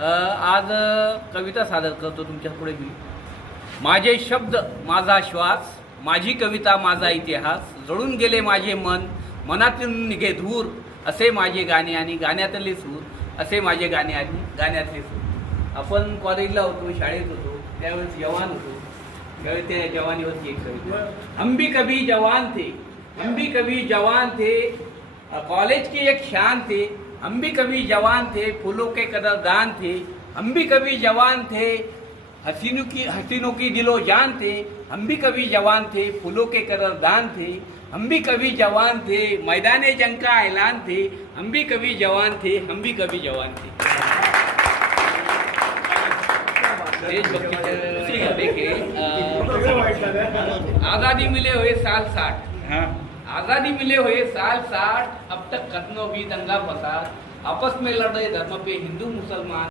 आज कविता सादर करतो तुमच्या पुढे मी. माझे शब्द माझा श्वास, माझी कविता माझा इतिहास, जळून गेले माझे मन, मनातून निघे धूर, असे माझे गाणे आणि गाण्यातले सूर, असे माझे गाणे आणि गाण्यातले सूर. आपण कॉलेजला होतो, शाळेत होतो, त्यावेळेस जवान होतो. त्यावेळेस त्या जवानीवरती एक कविता, हम भी कभी जवान थे, हम भी कभी जवान थे, कॉलेज की एक शान थे, हम भी कभी जवान थे, फूलों के कदरदान थे, हम भी कभी जवान थे, हसीनों की दिलो जान थे, हम भी कभी जवान थे, फूलों के कदरदान थे, हम भी कभी जवान थे, मैदाने जंग का ऐलान थे, हम भी कभी जवान थे, हम भी कभी जवान थे. आजादी मिले हुए साल 60, आजादी मिले हुए साल 60, अब तक खत्म हुई दंगा फसाद, आपस में लड़ रहे धर्म पे हिंदू मुसलमान.